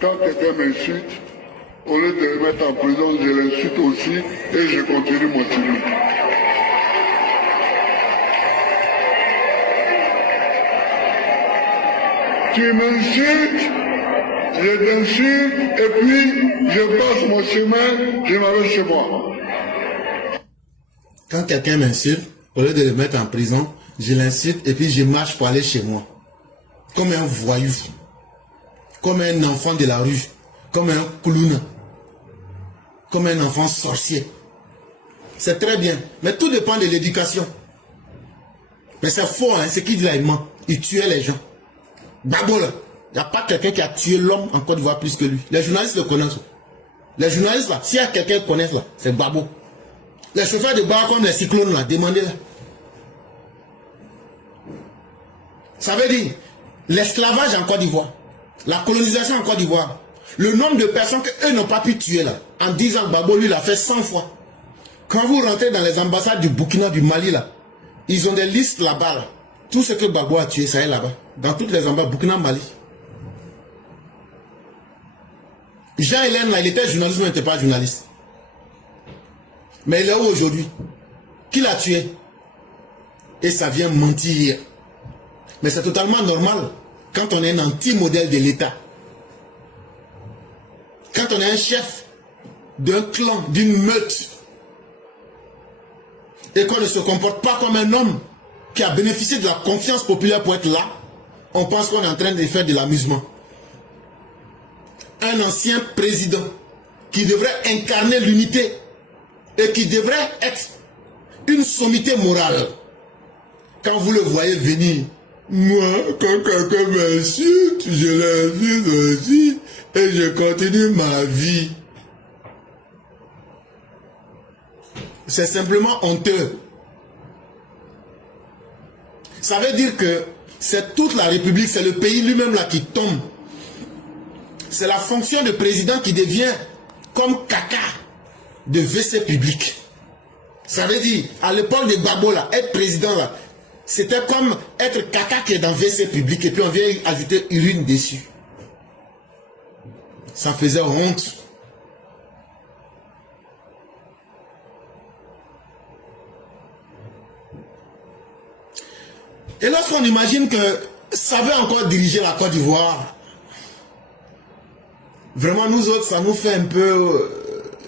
Quand quelqu'un m'insulte, au lieu de le mettre en prison, je l'insulte aussi et je continue mon chemin. Tu m'insultes, je t'insulte et puis je passe mon chemin, je m'en vais chez moi. Quand quelqu'un m'insulte, au lieu de le mettre en prison, je l'insulte et puis je marche pour aller chez moi. Comme un voyou, comme un enfant de la rue, comme un clown, comme un enfant sorcier. C'est très bien, mais tout dépend de l'éducation. Mais c'est faux, hein, ce qu'il dit là, il ment. Il tuait les gens. Babo là, il n'y a pas quelqu'un qui a tué l'homme en Côte d'Ivoire plus que lui. Les journalistes le connaissent. Les journalistes là, s'il y a quelqu'un qui connaît là, c'est Babo. Les chauffeurs de bar comme les cyclones là, demandez-là. Ça veut dire l'esclavage en Côte d'Ivoire, la colonisation en Côte d'Ivoire, le nombre de personnes qu'eux n'ont pas pu tuer là, en 10 ans, Babo lui l'a fait 100 fois. Quand vous rentrez dans les ambassades du Burkina, du Mali là, ils ont des listes là-bas là. Tout ce que Babo a tué, ça est là-bas. Dans toutes les ambassades, Burkina, Mali. Jean-Hélène là, il était journaliste ou il n'était pas journaliste. Mais il est où aujourd'hui? Qui l'a tué? Et ça vient mentir. Mais c'est totalement normal quand on est un anti-modèle de l'État. Quand on est un chef d'un clan, d'une meute, et qu'on ne se comporte pas comme un homme qui a bénéficié de la confiance populaire pour être là, on pense qu'on est en train de faire de l'amusement. Un ancien président qui devrait incarner l'unité et qui devrait être une sommité morale. Quand vous le voyez venir, moi, quand quelqu'un m'insulte, je l'insulte aussi et je continue ma vie. C'est simplement honteux. Ça veut dire que c'est toute la République, c'est le pays lui-même là qui tombe. C'est la fonction de président qui devient comme caca de WC public. Ça veut dire, à l'époque de Babo là, être président là, c'était comme être caca qui est dans WC public et puis on vient ajouter urine dessus. Ça faisait honte. Et lorsqu'on imagine que ça veut encore diriger la Côte d'Ivoire, vraiment nous autres, ça nous fait un peu...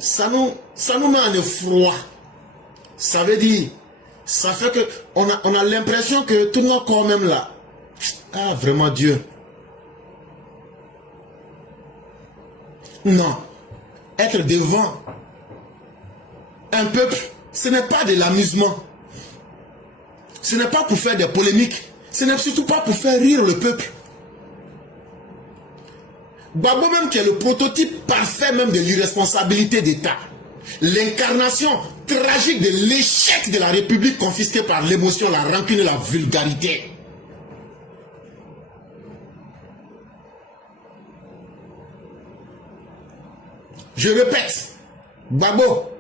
Ça nous met en effroi. Ça veut dire... Ça fait que on a l'impression que tout notre corps même là... Ah, vraiment Dieu. Non. Être devant un peuple, ce n'est pas de l'amusement. Ce n'est pas pour faire des polémiques. Ce n'est surtout pas pour faire rire le peuple. Babo même qui est le prototype parfait même de l'irresponsabilité d'État. L'incarnation tragique de l'échec de la République confisquée par l'émotion, la rancune et la vulgarité. Je répète, Babo,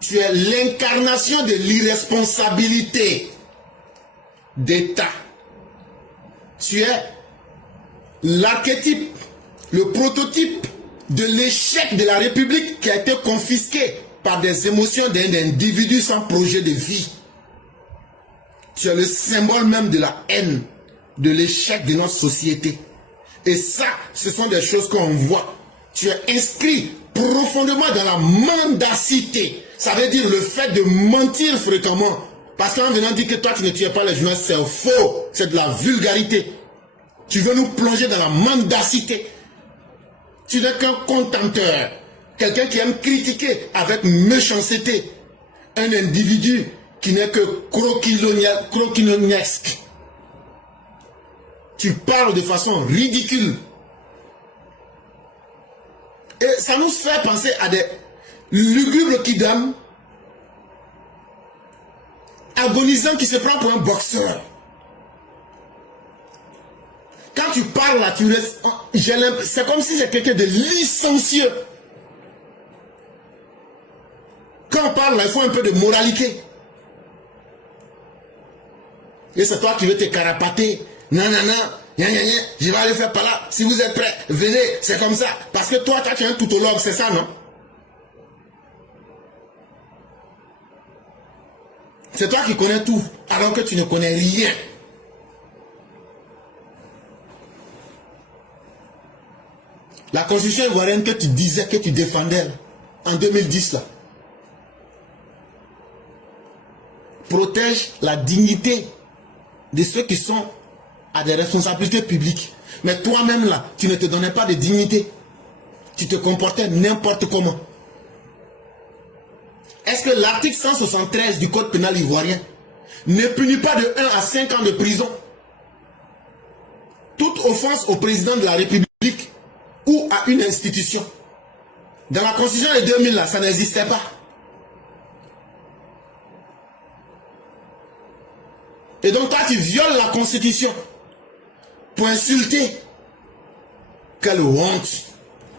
tu es l'incarnation de l'irresponsabilité d'État. Tu es l'archétype, le prototype de l'échec de la République qui a été confisqué par des émotions d'un individu sans projet de vie. Tu es le symbole même de la haine, de l'échec de notre société. Et ça, ce sont des choses qu'on voit. Tu es inscrit profondément dans la mendacité. Ça veut dire le fait de mentir fréquemment. Parce qu'en venant dire que toi tu ne tues pas les journalistes, c'est faux. C'est de la vulgarité. Tu veux nous plonger dans la mendacité. Tu n'es qu'un contenteur. Quelqu'un qui aime critiquer avec méchanceté. Un individu qui n'est que croquignolesque. Tu parles de façon ridicule. Et ça nous fait penser à des lugubres kidam agonisant qui se prend pour un boxeur. Quand tu parles là, c'est comme si c'est quelqu'un de licencieux. Quand on parle là, il faut un peu de moralité. Et c'est toi qui veux te carapater. Nanana, Je vais aller faire par là. Si vous êtes prêts, venez. C'est comme ça. Parce que toi, tu es un toutologue, c'est ça, non? C'est toi qui connais tout, alors que tu ne connais rien. La constitution ivoirienne que tu disais, que tu défendais là, en 2010, là, protège la dignité de ceux qui sont à des responsabilités publiques. Mais toi-même là, tu ne te donnais pas de dignité. Tu te comportais n'importe comment. Est-ce que l'article 173 du Code pénal ivoirien ne punit pas de 1 à 5 ans de prison toute offense au président de la République ou à une institution? Dans la Constitution de 2000, là, ça n'existait pas. Et donc, toi, tu violes la Constitution pour insulter. Quelle honte!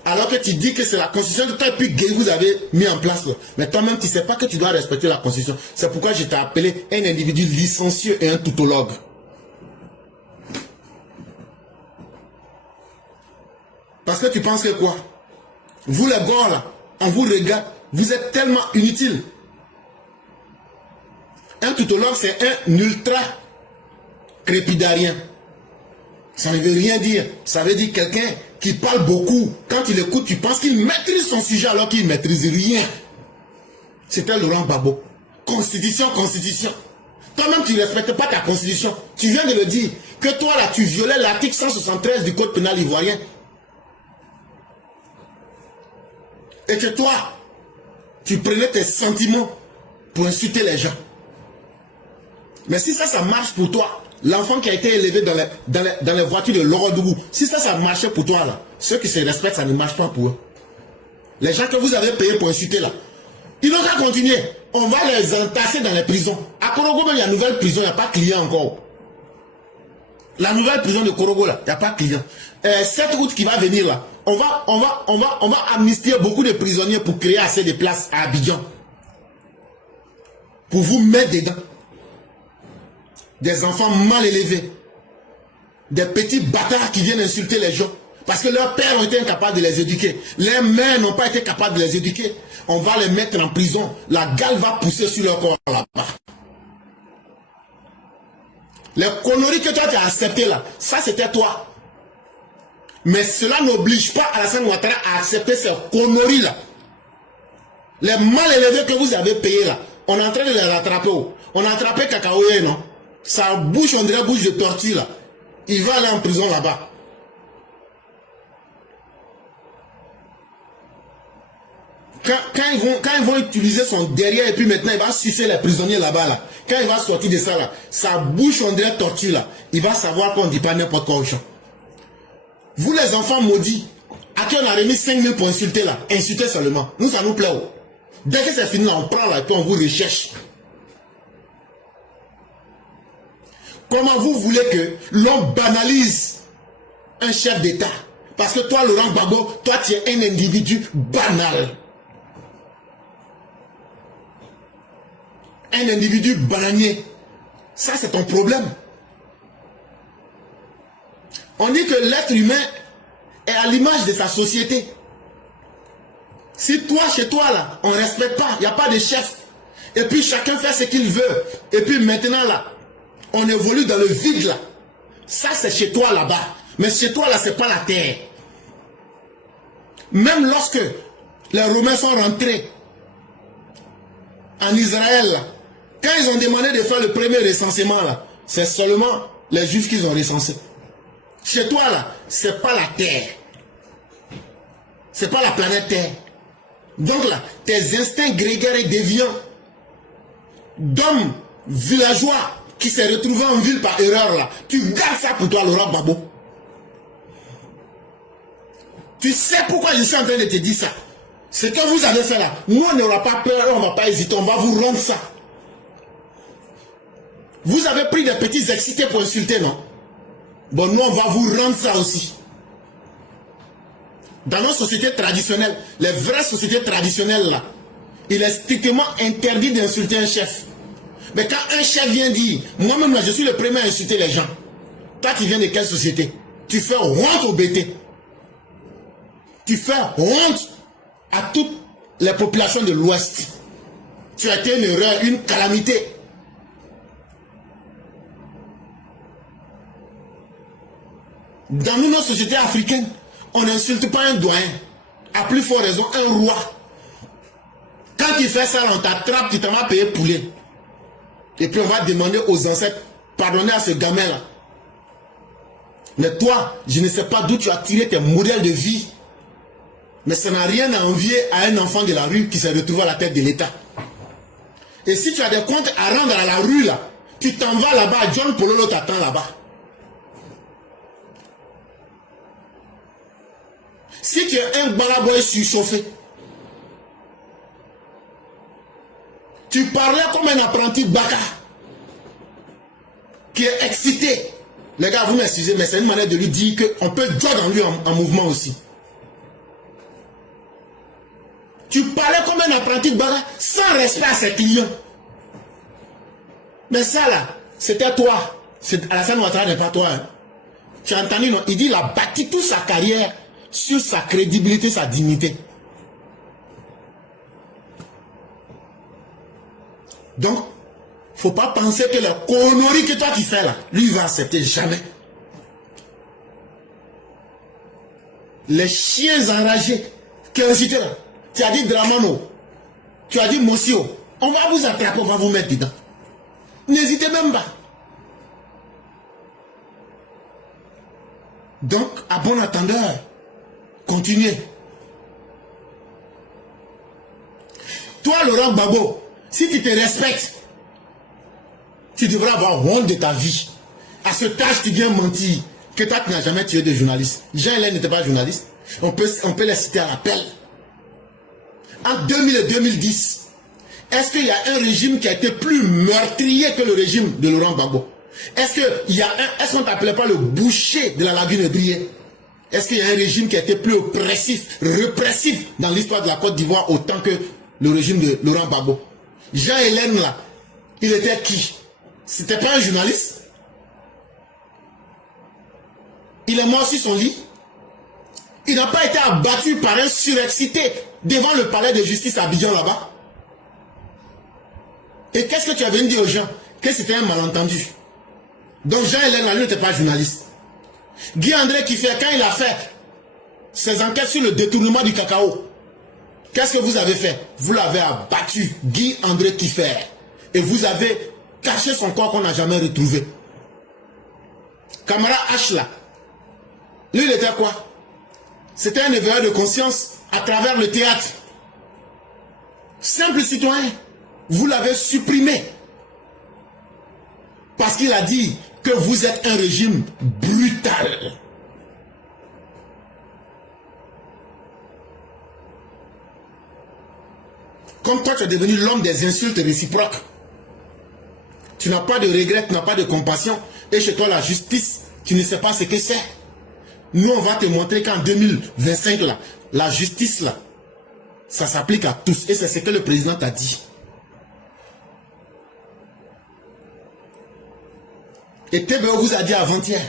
Alors que tu dis que c'est la Constitution de toi et puis que vous avez mis en place. Là. Mais toi-même, tu ne sais pas que tu dois respecter la Constitution. C'est pourquoi je t'ai appelé un individu licencieux et un toutologue. Parce que tu penses que quoi? Vous les gars là, on vous regarde, vous êtes tellement inutiles. Un toutologue, c'est un ultra crépidarien. Ça ne veut rien dire. Ça veut dire quelqu'un qui parle beaucoup. Quand il écoute, tu penses qu'il maîtrise son sujet alors qu'il ne maîtrise rien. C'était Laurent Gbagbo. Constitution, constitution. Toi-même, tu ne respectes pas ta constitution. Tu viens de le dire. Que toi, là, tu violais l'article 173 du Code pénal ivoirien. Et que toi, tu prenais tes sentiments pour insulter les gens. Mais si ça marche pour toi, l'enfant qui a été élevé dans les voitures de Lorodougou, si ça marchait pour toi, là, ceux qui se respectent, ça ne marche pas pour eux. Les gens que vous avez payés pour insulter, là, ils n'ont qu'à continuer. On va les entasser dans les prisons. À Korogo, même, il y a une nouvelle prison, il n'y a pas de client encore. La nouvelle prison de Korogo, là, il n'y a pas de client. 7 août qui va venir, là, on va amnistier beaucoup de prisonniers pour créer assez de places à Abidjan. Pour vous mettre dedans. Des enfants mal élevés. Des petits bâtards qui viennent insulter les gens. Parce que leurs pères ont été incapables de les éduquer. Leurs mères n'ont pas été capables de les éduquer. On va les mettre en prison. La gale va pousser sur leur corps là-bas. Les conneries que toi tu as acceptées là, ça c'était toi. Mais cela n'oblige pas Alassane Ouattara à accepter ces conneries là. Les mal élevés que vous avez payés là, on est en train de les rattraper. On a attrapé Kakaoye, non? Sa bouche, on dirait bouche de tortue là. Il va aller en prison là-bas. Quand ils vont utiliser son derrière et puis maintenant il va sucer les prisonniers là-bas là. Quand il va sortir de ça là, sa bouche on dirait tortue là. Il va savoir qu'on ne dit pas n'importe quoi aux gens. Vous les enfants maudits, à qui on a remis 5 000 pour insulter là, insultez seulement. Nous ça nous plaît. Dès que c'est fini là, on prend là et puis on vous recherche. Comment vous voulez que l'on banalise un chef d'État? Parce que toi, Laurent Gbagbo, toi tu es un individu banal. Un individu bananier. Ça, c'est ton problème. On dit que l'être humain est à l'image de sa société. Si toi, chez toi, là, on ne respecte pas, il n'y a pas de chef. Et puis chacun fait ce qu'il veut. Et puis maintenant, là, on évolue dans le vide, là. Ça, c'est chez toi, là-bas. Mais chez toi, là, c'est pas la terre. Même lorsque les Romains sont rentrés en Israël, là, quand ils ont demandé de faire le premier recensement, là, c'est seulement les Juifs qu'ils ont recensé. Chez toi, là, c'est pas la terre. C'est pas la planète Terre. Donc là, tes instincts grégaires et déviants d'hommes villageois qui s'est retrouvé en ville par erreur là, tu gardes ça pour toi, Laurent Gbagbo. Tu sais pourquoi je suis en train de te dire ça? Ce que vous avez fait là, nous on n'aura pas peur, on ne va pas hésiter, on va vous rendre ça. Vous avez pris des petits excités pour insulter, non? Bon, nous on va vous rendre ça aussi. Dans nos sociétés traditionnelles, les vraies sociétés traditionnelles là, il est strictement interdit d'insulter un chef. Mais quand un chef vient dire, moi-même là, je suis le premier à insulter les gens. Toi, tu viens de quelle société? Tu fais honte au BT. Tu fais honte à toutes les populations de l'Ouest. Tu as été une erreur, une calamité. Dans nos sociétés africaines, on n'insulte pas un doyen. À plus forte raison, un roi. Quand tu fais ça, on t'attrape, tu t'en vas payer poulet. Et puis on va demander aux ancêtres, pardonnez à ce gamin-là. Mais toi, je ne sais pas d'où tu as tiré tes modèles de vie. Mais ça n'a rien à envier à un enfant de la rue qui s'est retrouvé à la tête de l'État. Et si tu as des comptes à rendre à la rue, là, tu t'en vas là-bas, John Pololo t'attend là-bas. Si tu es un balaboy surchauffé, tu parlais comme un apprenti baka qui est excité. Les gars, vous m'excusez, mais c'est une manière de lui dire qu'on peut jouer dans lui en mouvement aussi. Tu parlais comme un apprenti baka sans respect à ses clients. Mais ça là, c'était toi. Alassane Ouattara n'est pas toi. Hein. Tu as entendu, non? Il dit qu'il a bâti toute sa carrière sur sa crédibilité, sa dignité. Donc, il ne faut pas penser que la connerie que toi tu fais là, lui il va accepter jamais. Les chiens enragés qui ont incité là, tu as dit Dramano, tu as dit Mossio, on va vous attraper, on va vous mettre dedans. N'hésitez même pas. Donc, à bon entendeur, continuez. Toi, Laurent Gbagbo, si tu te respectes, tu devrais avoir honte de ta vie. À ce âge, tu viens mentir que toi, tu n'as jamais tué de journaliste. Jean-Hélène n'était pas journaliste. On peut les citer à l'appel. En 2000 et 2010, est-ce qu'il y a un régime qui a été plus meurtrier que le régime de Laurent Gbagbo? Est-ce qu'on t'appelait pas le boucher de la lagune Brié? Est-ce qu'il y a un régime qui a été plus oppressif, répressif dans l'histoire de la Côte d'Ivoire autant que le régime de Laurent Gbagbo? Jean-Hélène là, il était qui? C'était pas un journaliste? Il est mort sur son lit? Il n'a pas été abattu par un surexcité devant le palais de justice à Abidjan là-bas? Et qu'est-ce que tu as venu dire aux gens? Que c'était un malentendu. Donc Jean-Hélène là, lui n'était pas journaliste. Guy André Kifer, quand il a fait ses enquêtes sur le détournement du cacao, qu'est-ce que vous avez fait? Vous l'avez abattu, Guy André Kifer. Et vous avez caché son corps qu'on n'a jamais retrouvé. Camara H là, lui il était quoi? C'était un éveilleur de conscience à travers le théâtre. Simple citoyen. Vous l'avez supprimé. Parce qu'il a dit que vous êtes un régime brutal. Comme toi, tu es devenu l'homme des insultes réciproques. Tu n'as pas de regret, tu n'as pas de compassion. Et chez toi, la justice, tu ne sais pas ce que c'est. Nous, on va te montrer qu'en 2025, là, la justice, là, ça s'applique à tous. Et c'est ce que le président t'a dit. Et TBO vous a dit avant-hier,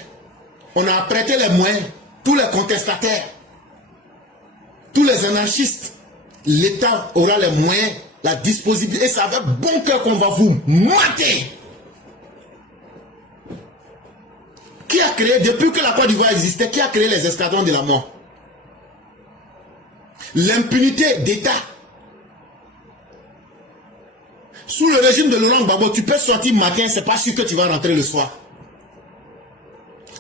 on a prêté les moyens, tous les contestataires, tous les anarchistes, l'État aura les moyens, la disponibilité, et c'est avec bon cœur qu'on va vous mater. Qui a créé, depuis que la Côte d'Ivoire existait, qui a créé les escadrons de la mort? L'impunité d'État. Sous le régime de Laurent Gbagbo, tu peux sortir matin, c'est pas sûr que tu vas rentrer le soir.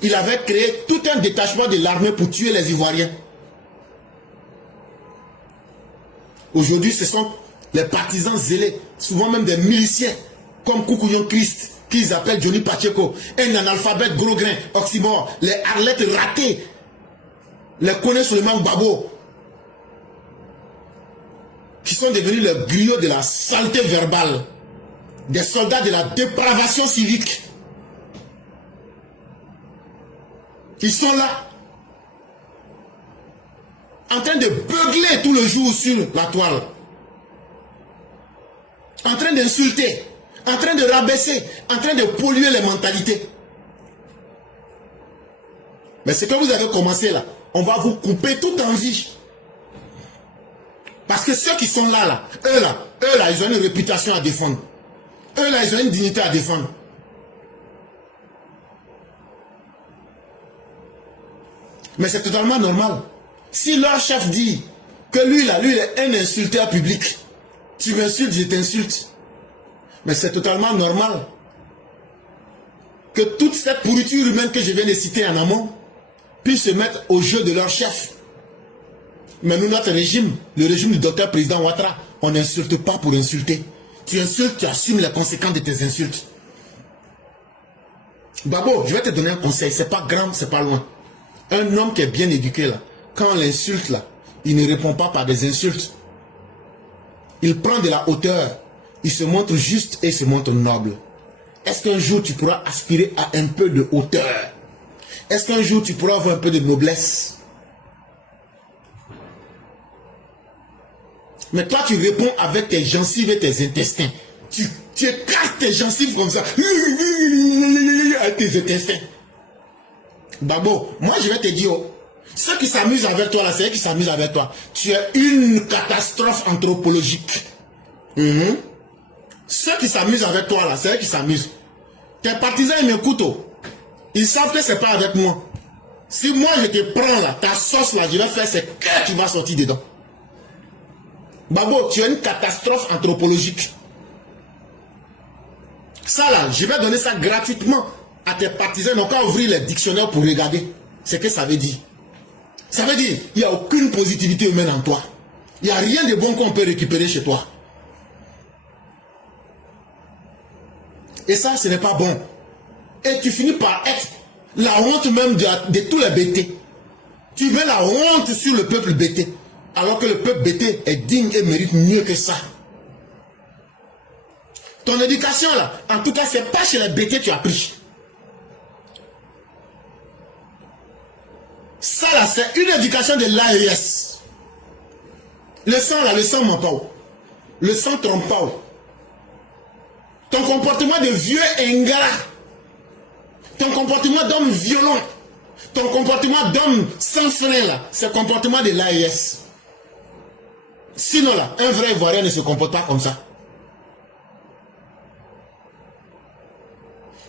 Il avait créé tout un détachement de l'armée pour tuer les Ivoiriens. Aujourd'hui, ce sont les partisans zélés, souvent même des miliciens, comme Koukouyon Christ, qu'ils appellent Johnny Pacheco, un analphabète gros grain, oxymore, les harlettes ratées, les connaît seulement Gbagbo, qui sont devenus les griots de la saleté verbale, des soldats de la dépravation civique. Ils sont là, en train de beugler tout le jour sur la toile, en train d'insulter, en train de rabaisser, en train de polluer les mentalités. Mais ce que vous avez commencé là, on va vous couper toute envie. Parce que ceux qui sont là, eux là, ils ont une réputation à défendre. Eux là, ils ont une dignité à défendre. Mais c'est totalement normal. Si leur chef dit que lui là, lui il est un insulteur public, tu m'insultes, je t'insulte. Mais c'est totalement normal que toute cette pourriture humaine que je viens de citer en amont puisse se mettre au jeu de leur chef. Mais nous, notre régime, le régime du docteur président Ouattara, on n'insulte pas pour insulter. Tu insultes, tu assumes les conséquences de tes insultes. Babo, je vais te donner un conseil, c'est pas grand, c'est pas loin. Un homme qui est bien éduqué là, quand on l'insulte là, il ne répond pas par des insultes. Il prend de la hauteur, il se montre juste et se montre noble. Est-ce qu'un jour tu pourras aspirer à un peu de hauteur? Est-ce qu'un jour tu pourras avoir un peu de noblesse? Mais toi tu réponds avec tes gencives et tes intestins. Tu écartes tes gencives comme ça. Avec tes intestins. Babo, moi je vais te dire, ceux qui s'amusent avec toi là, c'est eux qui s'amusent avec toi. Tu es une catastrophe anthropologique. Ceux qui s'amusent avec toi là, c'est eux qui s'amusent. Tes partisans ils m'écoutent. Ils savent que c'est pas avec moi. Si moi je te prends là, ta sauce là, je vais faire, c'est que tu vas sortir dedans. Babo, tu es une catastrophe anthropologique. Ça là, je vais donner ça gratuitement à tes partisans. Donc, à ouvrir les dictionnaires pour regarder ce que ça veut dire. Ça veut dire il n'y a aucune positivité humaine en toi. Il n'y a rien de bon qu'on peut récupérer chez toi. Et ça, ce n'est pas bon. Et tu finis par être la honte même de tous les bêtés. Tu mets la honte sur le peuple bêté. Alors que le peuple bêté est digne et mérite mieux que ça. Ton éducation là, en tout cas, c'est pas chez les bêtés que tu as pris. Ça là, c'est une éducation de l'AES. Le sang là, le sang ment pas. Le sang trompe pas. Ton comportement de vieux ingrat. Ton comportement d'homme violent. Ton comportement d'homme sans frein là, c'est le comportement de l'AES. Sinon là, un vrai Ivoirien ne se comporte pas comme ça.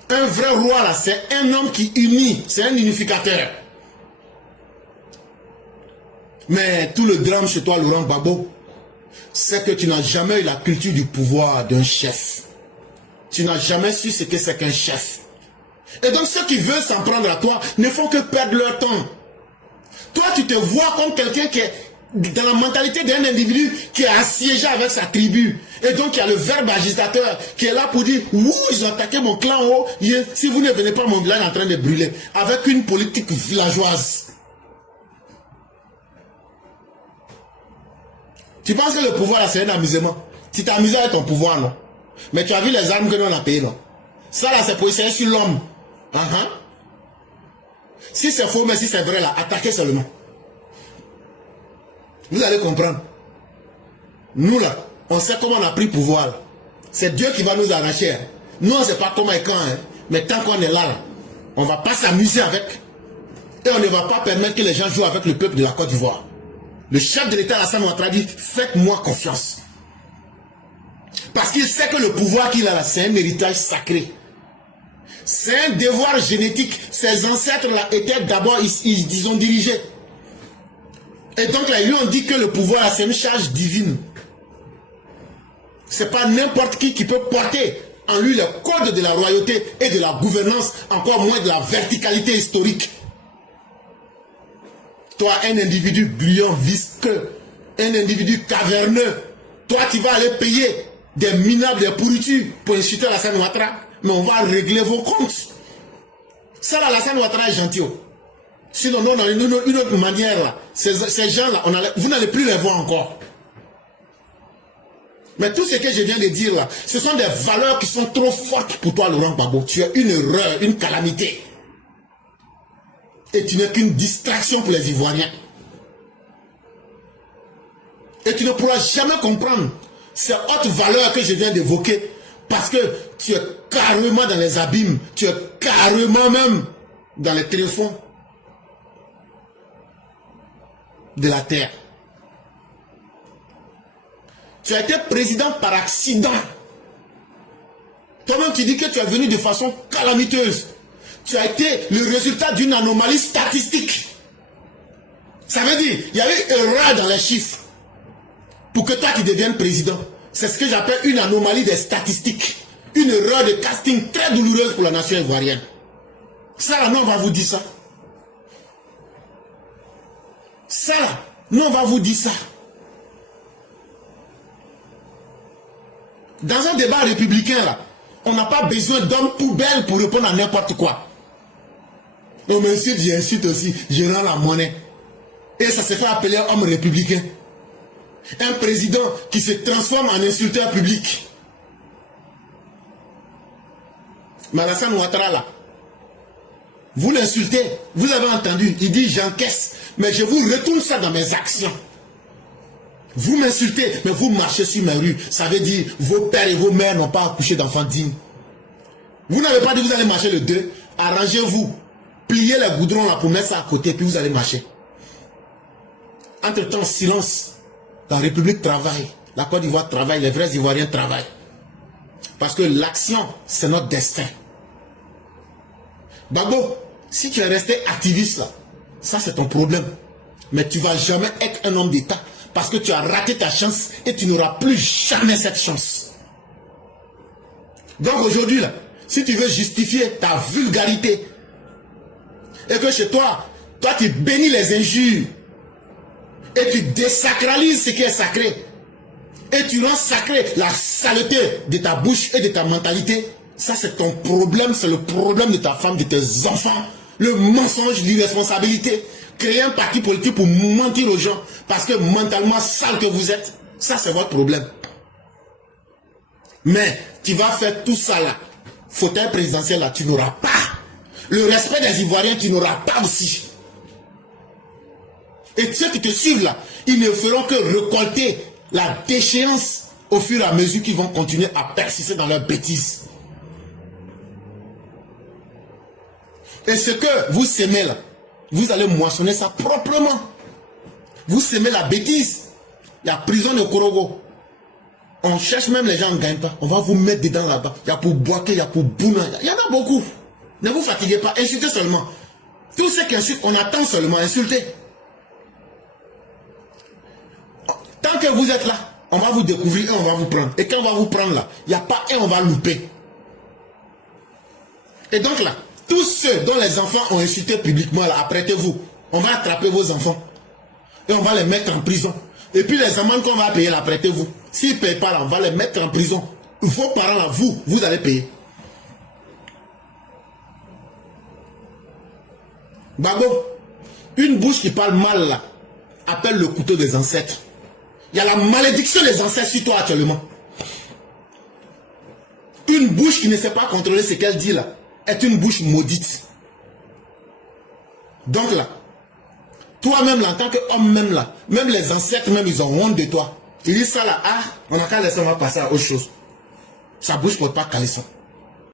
Un vrai roi là, c'est un homme qui unit, c'est un unificateur. Mais tout le drame chez toi, Laurent Gbagbo, c'est que tu n'as jamais eu la culture du pouvoir d'un chef. Tu n'as jamais su ce que c'est qu'un chef. Et donc ceux qui veulent s'en prendre à toi ne font que perdre leur temps. Toi, tu te vois comme quelqu'un qui est dans la mentalité d'un individu qui est assiégé avec sa tribu. Et donc il y a le verbe agitateur qui est là pour dire « Ouh, ils ont attaqué mon clan en haut. Si vous ne venez pas, mon village est en train de brûler. » Avec une politique villageoise. Tu penses que le pouvoir là c'est un amusement? Tu t'amuses avec ton pouvoir, non? Mais tu as vu les armes que nous on a payées, non? Ça là c'est pour essayer sur l'homme. Si c'est faux, mais si c'est vrai là, attaquez seulement. Vous allez comprendre. Nous là, on sait comment on a pris pouvoir. C'est Dieu qui va nous arracher. Nous on ne sait pas comment et quand, mais tant qu'on est là, on ne va pas s'amuser avec. Et on ne va pas permettre que les gens jouent avec le peuple de la Côte d'Ivoire. Le chef de l'État, Alassane Ouattara, dit, faites-moi confiance. Parce qu'il sait que le pouvoir qu'il a là, c'est un héritage sacré. C'est un devoir génétique. Ses ancêtres là étaient d'abord, ils ont dirigé. Et donc là, ils lui ont dit que le pouvoir, c'est une charge divine. C'est pas n'importe qui peut porter en lui le code de la royauté et de la gouvernance, encore moins de la verticalité historique. Toi, un individu gluant, visqueux, un individu caverneux, toi, tu vas aller payer des minables, des pourritures pour insulter Alassane Ouattara, mais on va régler vos comptes. Ça, là, Alassane Ouattara est gentil. Sinon, non, une autre manière, là, ces gens-là, vous n'allez plus les voir encore. Mais tout ce que je viens de dire, là, ce sont des valeurs qui sont trop fortes pour toi, Laurent Gbagbo. Tu es une erreur, une calamité. Et tu n'es qu'une distraction pour les Ivoiriens. Et tu ne pourras jamais comprendre ces hautes valeurs que je viens d'évoquer. Parce que tu es carrément dans les abîmes. Tu es carrément même dans les tréfonds. de la terre. Tu as été président par accident. Toi-même, tu dis que tu es venu de façon calamiteuse. Tu as été le résultat d'une anomalie statistique. Ça veut dire, il y a eu erreur dans les chiffres pour que toi tu deviennes président. C'est ce que j'appelle une anomalie des statistiques. Une erreur de casting très douloureuse pour la nation ivoirienne. Ça là, nous on va vous dire ça. Ça là, nous on va vous dire ça. Dans un débat républicain là, on n'a pas besoin d'hommes poubelles pour répondre à n'importe quoi. On m'insulte, j'insulte aussi, je rends la monnaie. Et ça se fait appeler homme républicain. Un président qui se transforme en insulteur public. Alassane Ouattara là, vous l'insultez, vous avez entendu, il dit j'encaisse, mais je vous retourne ça dans mes actions. Vous m'insultez, mais vous marchez sur mes rues. Ça veut dire vos pères et vos mères n'ont pas accouché d'enfants dignes. Vous n'avez pas dit vous allez marcher le 2, arrangez-vous, pliez les goudrons là pour mettre ça à côté, puis vous allez marcher. Entre-temps, silence. La République travaille, la Côte d'Ivoire travaille, les vrais Ivoiriens travaillent. Parce que l'action, c'est notre destin. Babo, si tu es resté activiste là, ça c'est ton problème. Mais tu ne vas jamais être un homme d'État parce que tu as raté ta chance et tu n'auras plus jamais cette chance. Donc aujourd'hui là, si tu veux justifier ta vulgarité et que chez toi, tu bénis les injures et tu désacralises ce qui est sacré et tu rends sacré la saleté de ta bouche et de ta mentalité, ça c'est ton problème, c'est le problème de ta femme, de tes enfants, le mensonge, l'irresponsabilité, créer un parti politique pour mentir aux gens parce que mentalement sale que vous êtes, ça c'est votre problème. Mais tu vas faire tout ça là, fauteuil présidentiel là, tu n'auras pas. Le respect des Ivoiriens, tu n'auras pas aussi. Et ceux qui te suivent là, ils ne feront que récolter la déchéance au fur et à mesure qu'ils vont continuer à persister dans leurs bêtises. Et ce que vous semez là, vous allez moissonner ça proprement. Vous semez la bêtise. Il y a prison de Korogo. On cherche même les gens, on ne gagne pas. On va vous mettre dedans là-bas. Il y a pour Boaké, il y a pour Bouna. Il y en a beaucoup. Ne vous fatiguez pas, insultez seulement. Tous ceux qui insultent, on attend seulement insulter. Tant que vous êtes là, on va vous découvrir et on va vous prendre. Et quand on va vous prendre là, il n'y a pas un, on va louper. Et donc là, tous ceux dont les enfants ont insulté publiquement là, apprêtez-vous. On va attraper vos enfants. Et on va les mettre en prison. Et puis les amendes qu'on va payer là, apprêtez-vous. S'ils ne payent pas là, on va les mettre en prison. Vos parents là, vous allez payer. Babo, une bouche qui parle mal là, appelle le couteau des ancêtres. Il y a la malédiction des ancêtres sur toi actuellement. Une bouche qui ne sait pas contrôler ce qu'elle dit là, est une bouche maudite. Donc là, toi-même là, en tant qu'homme même là, même les ancêtres même, ils ont honte de toi. Ils disent ça là, ah, on n'a qu'à laisser, on va passer à autre chose. Sa bouche ne peut pas caler ça.